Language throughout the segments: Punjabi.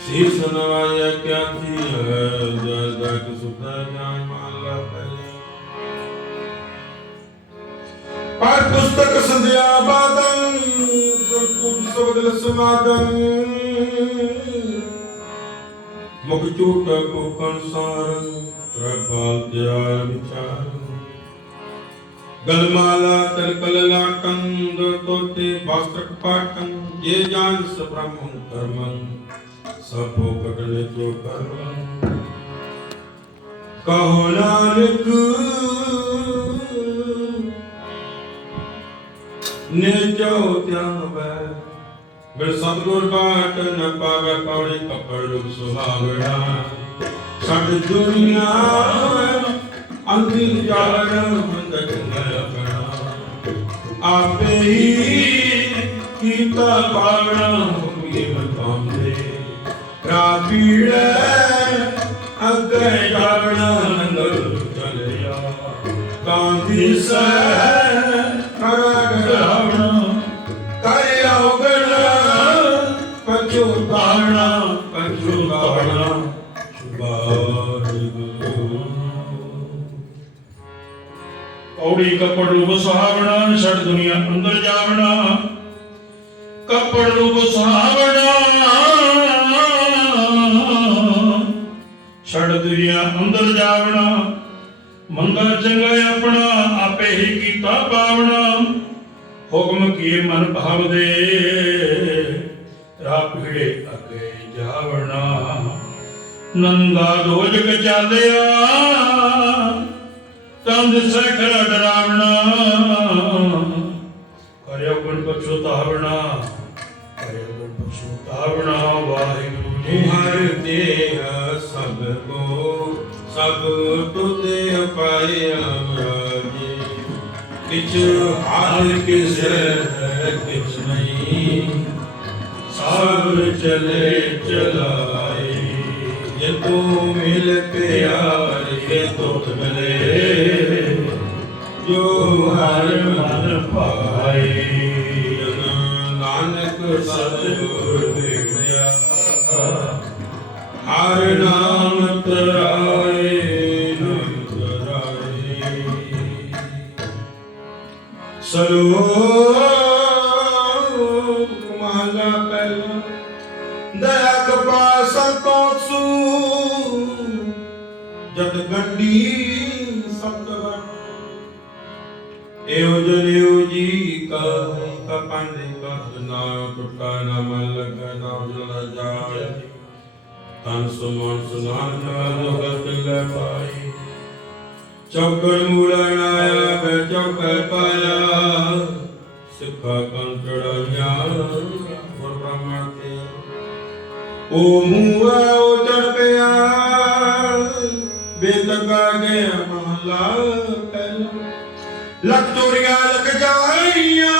ਸੀਸ ਨਵਾਇਆ ਕਿਆ ਥੀ ਹੈ ਜੈ ਜੈ ਕਿ ਸੁਖਦਾ ਜਾਨ ਮਾਲਾ ਪਹਿਲੇ ਪਰ ਪੁਸਤਕ ਸੰਧਿਆ ਬਾਦੰ ਸਰਕੂਪ ਸਬਦਲ ਸਮਾਦੰ ਮੁਖ ਝੂਟ ਕੋ ਕੰਸਾਰ ਪ੍ਰਭਾਲ ਤਿਆਰ ਵਿਚਾਰ ਗਲਮਾਲਾ ਤਲਕਲ ਲਾਟੰ ਤੋਤੇ ਬਾਸਤਕ ਪਾਟੰ ਜੇ ਜਾਨ ਸਬ੍ਰਹਮ ਕਰਮੰ ਸਭੋ ਕਟਨੇ ਜੋ ਕਰਮੰ। ਕਹੋ ਨਾਨਕ, ਨੇ ਜੋ ਧਿਆਵੈ ਬਿਨ ਸਤਗੁਰ ਬਾਟ ਨ ਪਾਵੈ, ਪੌੜੀ ਕੱਪੜ ਰੂਪ ਸੁਹਾਵਣਾ ਛੱਡ ਦੁਨੀਆ ਅੰਤਿ ਜਾਣ ਮੰਦਕ ਆਪਣਾ ਆਪੇ ਹੀ ਕੀਤਾ ਪਾਵਣਾ ਰਾਪੀੜੈ ਅੱਗੇ ਜਾਵਣਾ ਨੰਦਰ ਚਲਿਆ। ਕਾਂਦੀ ਸੈ ਕਰਾਗਰਾਵਣਾ ਕਰਿ ਔਗਣ। ਪਛੁਤਾਵਣਾ ਪਛੁਤਾਵਣਾ ਵਾਹਿਗੁਰੂ ਔੜੀ ਕੱਪੜ ਰੂਪ ਸੁਹਾਵਣਾ, ਛੱਡ ਦੁਨੀਆ ਅੰਦਰ ਜਾਵਣਾ। ਕੱਪੜ ਰੂਪ ਸੁਹਾਵਣਾ ਛੱਡ ਦੁਨੀਆ ਅੰਦਰ ਜਾਵਣਾ। ਮੰਗਾ ਚੰਗਾ ਆਪਣਾ ਆਪੇ ਹੀ ਕੀਤਾ ਪਾਵਣਾ। ਹੁਕਮ ਕੀ ਮਨ ਭਾਵ ਦੇ ਰਾਹ ਭੀੜੇ ਜਾਵਣਾ। ਨੰਦਾ ਦੋਜਕ ਚਾਲਿਆ। ਤੰਦ ਸਖਰ ਡਰਾਵਣਾ। ਕਰਿਓ ਗੁਣ ਪਛੁਤਾਵਣਾ ਕਰਿਓ ਗੁਣ ਪਛੁਤਾਵਣਾ ਵਾਹਿਗੁਰੂ ਜੀ ਹਰ ਦੇਹ ਸਭ ਤੁਤੇ ਪਾਇਆ ਮਰਾਜੇ ਕਿਛ ਹਾਲ ਕਿਸ ਕਿਛ ਨਹੀਂ। ਸਭ ਚਲੇ ਚਲਾਏ, ਜੇ ਤੂੰ ਮਿਲ ਪਿਆਰ ਕੇ ਤੁਤ ਮਿਲੇ। ਜਤ ਗੰਡੀ ਸਤਵਨ ਏਉ ਜਨਿਉ ਜੀ ਕਾ ਕਪੰਦੇ ਕਤ ਨਾ ਟੁੱਟਾ, ਨਾ ਮਨ ਲਗਾ, ਨਾ ਜਲ। ਜਾਏ ਤਨ ਸੁਮਨ ਸੁਨਾਨ ਕਾਲ ਗਤ ਲੈ ਪਾਈ। ਚੌਕੜ ਮੂਲਾ ਨਾਇਆ ਬੈ ਚੌਕੜ ਪਾਇਆ। ਸਿੱਖਾ ਕੰਟੜਿਆ ਗੁਰ ਬ੍ਰਹਮਣ ਤੇ। ਓ ਮੂਆ ਓ ਚੜ ਪਿਆ। ਬੇਤਕਾ ਗਿਆ ਮਹਲਾ ਪਹਿਲਾ। ਲੱਖ ਚੋਰੀਆਂ ਲੱਗ ਜਾਈਆਂ,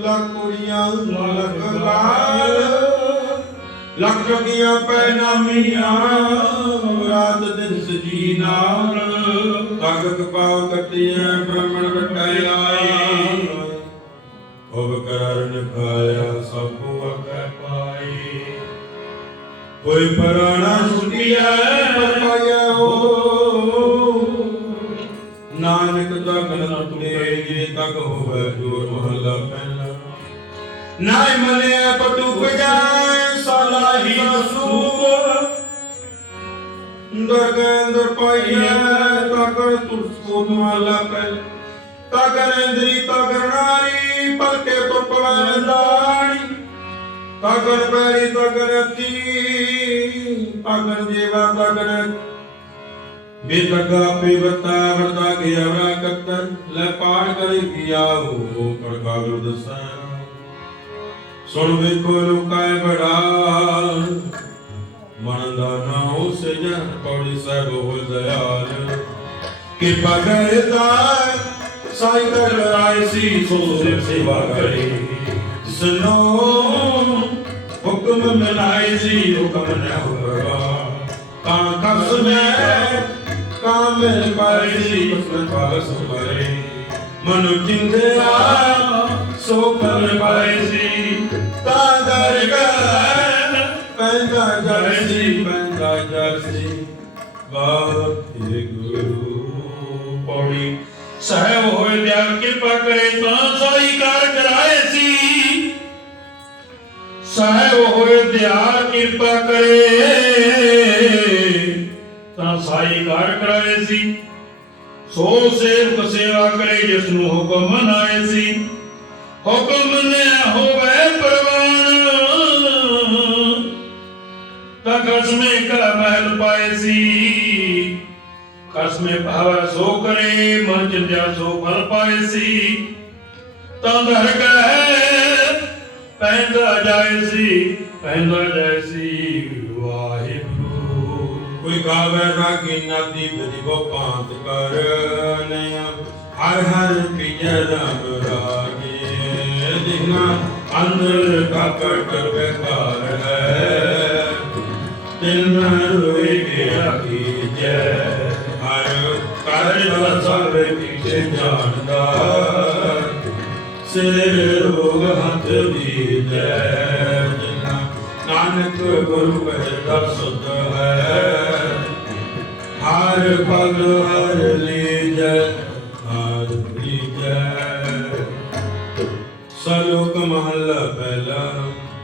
ਲੱਖ ਕੁੜੀਆਂ, ਲੱਖ ਲਾਲ। ਲੱਖ ਜਗੀਆਂ ਪੈ ਰਾਤ ਦਿਨ ਸਜੀ ਨਾਲ। ਤਗਕ ਪਾਉ ਕੱਟਿਆ, ਬ੍ਰਹਮਣ ਵਟਾਈ ਹੋਵ ਕਰਨ ਖਾਇਆ ਸਭ ਕੋ ਵਕੈ ਪਾਈ ਕੋਈ ਪਰਾਣਾ ਸੁਟਿਆ ਨਾਨਕ ਜਗਨ ਤੁਰੇ, ਜੇ ਤਕ ਹੋਵੇ ਜੋਰ ਮਹੱਲਾ ਪਹਿਲਾ। ਨਾਇ ਮਨੇ ਪਟੂ ਪਜਾਏ ਸਲਾਹੀ ਸੂਪ ਦਰਗੰਦਰ ਪਾਈਐ, ਤਕਰ ਤੁਰਸ ਕੋ ਪਹਿਲਾ ਤਗਰ ਇੰਦਰੀ ਤਗਰ ਨਾਰੀ, ਪਲਕੇ ਤੋਂ ਪਵਨ ਤਗਰ ਪੈਰੀ ਤਗਰ ਅੱਖੀ ਤਗਰ ਜੀਵਾ ਤਗਰ ਬੇਤਗਾ ਪੇਵਤਾ ਵਰਦਾ ਗਿਆ ਵਰਾ ਕੱਤਰ, ਲੈ ਪਾੜ ਕਰੇ ਕੀਆ ਹੋ ਕੜਕਾ ਗੁਰ ਦਸਾ ਸੁਣ ਵੇਖੋ ਲੋਕਾਏ ਬੜਾ ਮਨ ਦਾ ਨਾਉ ਸਜਨ ਪੌੜੀ ਸਾਹਿਬ ਹੋ ਦਇਆਲ। ਕਿਰਪਾ ਕਰਦਾ ਸਾਈ ਕਰ ਆਏ ਸੀ, ਸੋ ਸੇਵਾ ਕਰੇ। ਸੁਨੋ ਹੁਕਮ ਮਨਾਏ ਸੀ, ਹੁਕਮ ਨਾ ਹੋਗਾ ਤਾਂ ਕਸ ਮੈਂ ਕਾਮਲ ਪਾਏ ਸੀ ਉਸਨ ਪਾਸ ਮਰੇ ਮਨੁ ਸੋ ਕਰ ਪਾਏ ਤਾਂ ਦਰ ਗੈ ਪੈਂਦਾ ਜਰਸੀ ਪੈਂਦਾ ਜਰਸੀ ਵਾਹਿਗੁਰੂ ਪੌੜੀ ਸਾਹਿਬ ਹੋਏ ਦਿਆਲ ਕਿਰਪਾ ਕਰੇ ਤਾਂ ਸਾਈ ਕਾਰ ਕਰਾਏ ਸੀ ਸਾਹਿਬ ਹੋਏ ਦਿਆਲ ਕਿਰਪਾ ਕਰੇ ਤਾਂ ਸਾਈ ਕਾਰ ਕਰਾਏ ਸੀ। ਸੋ ਸੇਵਕ ਸੇਵਾ ਕਰੇ ਜਿਸ ਨੂੰ ਹੁਕਮ ਮਨਾਏ ਸੀ। ਹੁਕਮ ਨੇ ਹੋਵੇ ਪ੍ਰਵਾਨ। ਤਾਂ ਖਸਮੇ ਕਾ ਮਹਿਲ ਪਾਏ ਸੀ। ਖਸਮੇ ਭਾਵ ਸੋ ਕਰੇ, ਮਨ ਚੰਦਿਆ ਸੋ ਫਲ ਪਾਏ ਸੀ। ਤਾਂ ਧਰ ਕਹੇ, ਪੈਂਦਾ ਜਾਏ ਸੀ, ਪੈਂਦਾ ਜਾਏ ਸੀ। ਕੋਈ ਗਾਵੇ ਰਾਗੀ ਨਦੀ ਬਦੀ ਬੋ ਪਾਂਤ ਕਰ ਨਿਆ ਹਰ ਹਰ ਪਿਜੈ ਰਾਮ ਰਾਗੇ ਦਿਨਾ ਅੰਦਰ ਕਪਟ ਬੇਕਾਰ ਹੈ। ਤਿਨ ਰੋਏ ਗਿਆ ਕੀ ਜੈ। ਹਰ ਕਾਰਜ ਦਾ ਸਭ ਪਿਛੇ ਜਾਣਦਾ। ਸਿਰ ਰੋਗ ਹੱਥ ਦੀ ਜੈ। ਜਿਨਾ ਨਾਨਕ ਗੁਰੂ ਕਹਿਦਾ ਸੁਧ ਹੈ। ਹਰ ਪਲ ਹਰ ਲੀਜੈ ਹਰ ਲੀਜੈ ਸਲੋਕ ਮਹੱਲਾ ਪਹਿਲਾ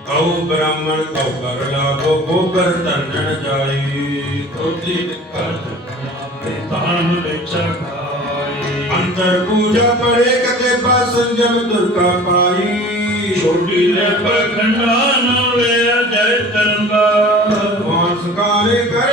ਕਉ ਬ੍ਰਾਹਮਣ ਕਉ ਕਰ ਲਾਗੋ ਗੋਬਰ ਧੰਨਣ ਜਾਈ। ਕੋਤੀ ਕਰ ਤਾਨ ਵਿੱਚ ਖਾਈ ਅੰਤਰ ਪੂਜਾ ਪਰੇ ਕਤੇ ਪਾ ਸੰਜਮ ਦੁਰਗਾ ਪਾਈ। ਛੋਟੀ ਲੈ ਪਖੰਡਾ ਨਾ ਲੈ ਜੈ ਤਰੰਗਾ ਵਾਂਸ ਕਾਰੇ ਕਰੇ